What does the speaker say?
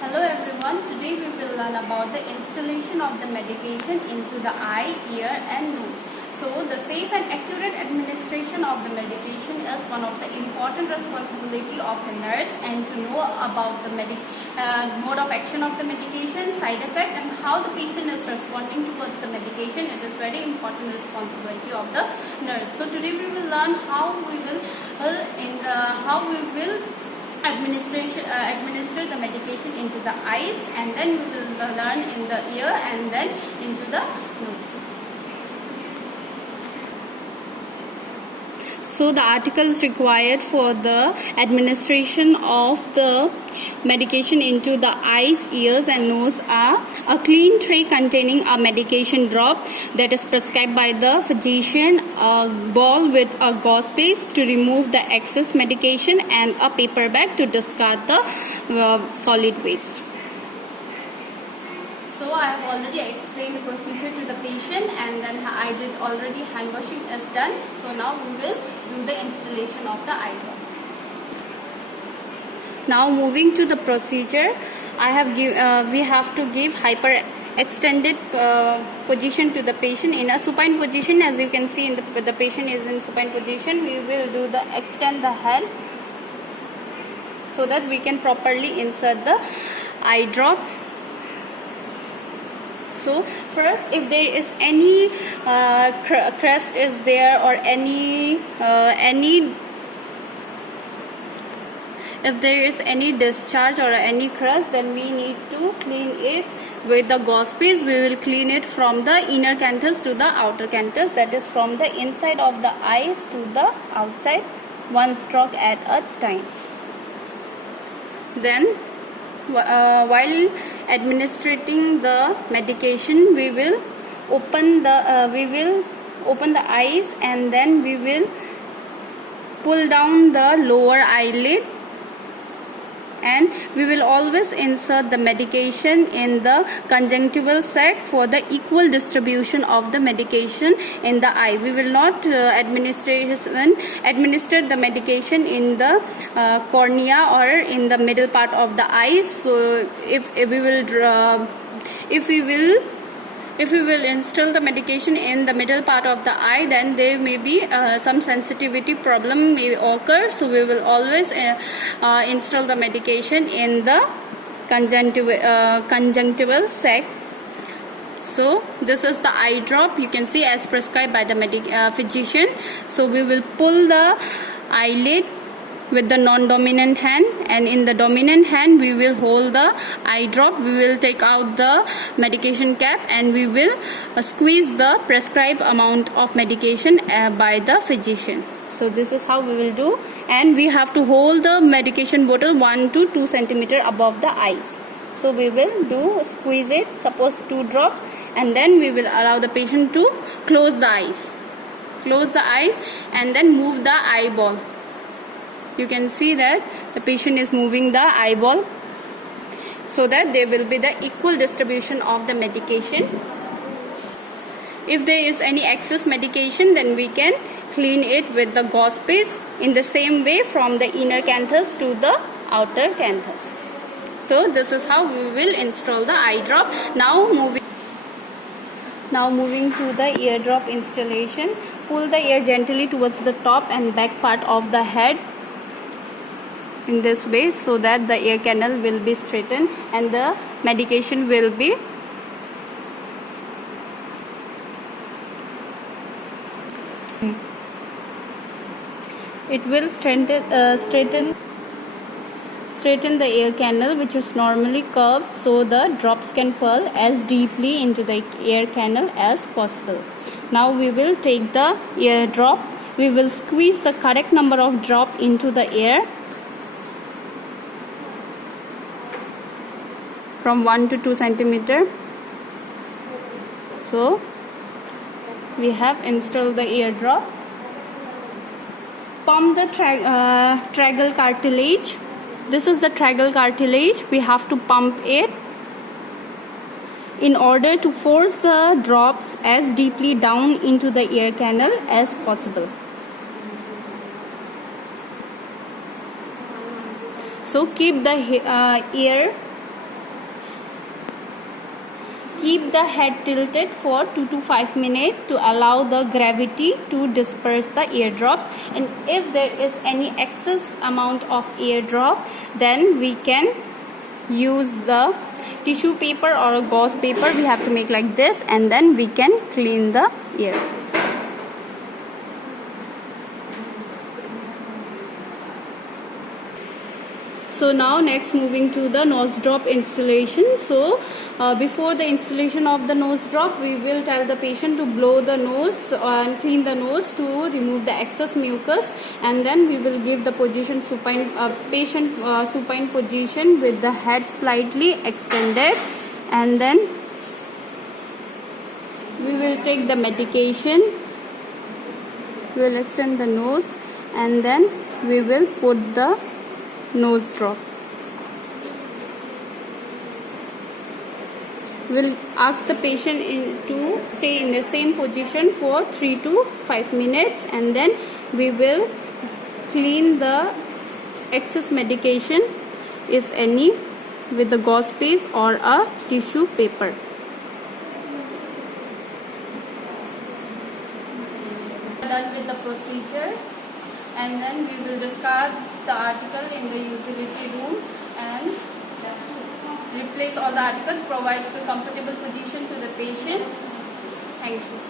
Hello everyone, today we will learn about the installation of the medication into the eye, ear and nose. So the safe and accurate administration of the medication is one of the important responsibility of the nurse, and to know about the mode of action of the medication, side effect and how the patient is responding towards the medication, it is very important responsibility of the nurse. So today we will learn how we will administer the medication into the eyes, and then we will learn in the ear and then into the nose. So the articles required for the administration of the medication into the eyes, ears and nose are a clean tray containing a medication drop that is prescribed by the physician, a ball with a gauze paste to remove the excess medication, and a paper bag to discard the solid waste. So I have already explained the procedure to the patient, and then I did already hand washing is done. So now we will do the installation of the eye drop. Now moving to the procedure, we have to give hyper extended position to the patient in a supine position. As you can see, the patient is in supine position. We will do the extend the head so that we can properly insert the eye drop. So first, if there is any crust is there, or if there is any discharge or any crust, then we need to clean it with the gauze paste. We will clean it from the inner canthus to the outer canthus, that is from the inside of the eyes to the outside, one stroke at a time. Then while administering the medication, we will open the eyes, and then we will pull down the lower eyelid, and we will always insert the medication in the conjunctival sac for the equal distribution of the medication in the eye. We will not administer the medication in the cornea or in the middle part of the eyes. So if we will install the medication in the middle part of the eye, then there may be some sensitivity problem may occur. So we will always install the medication in the conjunctival sac. So this is the eye drop, you can see, as prescribed by the physician. So we will pull the eyelid with the non-dominant hand, and in the dominant hand we will hold the eye drop. We will take out the medication cap, and we will squeeze the prescribed amount of medication by the physician. So this is how we will do, and we have to hold the medication bottle 1 to 2 centimeter above the eyes. So we will squeeze it, suppose 2 drops, and then we will allow the patient to close the eyes, and then move the eyeball. You can see that the patient is moving the eyeball so that there will be the equal distribution of the medication. If there is any excess medication, then we can clean it with the gauze paste in the same way from the inner canthus to the outer canthus. So this is how we will install the eye drop. Now moving to the ear drop installation. Pull the ear gently towards the top and back part of the head in this way, so that the ear canal will be straightened and the medication will be straighten the ear canal, which is normally curved, so the drops can fall as deeply into the ear canal as possible. Now we will take the ear drop. We will squeeze the correct number of drop into the ear from 1 to 2 centimeter. So we have installed the ear drop. Pump the tragal cartilage. This is the tragal cartilage. We have to pump it in order to force the drops as deeply down into the ear canal as possible. So keep the ear keep the head tilted for 2 to 5 minutes to allow the gravity to disperse the eardrops. And if there is any excess amount of eardrop, then we can use the tissue paper or a gauze paper. We have to make like this, and then we can clean the ear. So now next moving to the nose drop installation. So before the installation of the nose drop, we will tell the patient to blow the nose and clean the nose to remove the excess mucus, and then we will give the position supine patient supine position with the head slightly extended, and then we will take the medication. We will extend the nose, and then we will put the nose drop. We'll ask the patient to stay in the same position for 3 to 5 minutes, and then we will clean the excess medication, if any, with the gauze paste or a tissue paper. Done with the procedure, and then we will discard the article in the utility room and replace all the articles, provide a comfortable position to the patient. Thank you.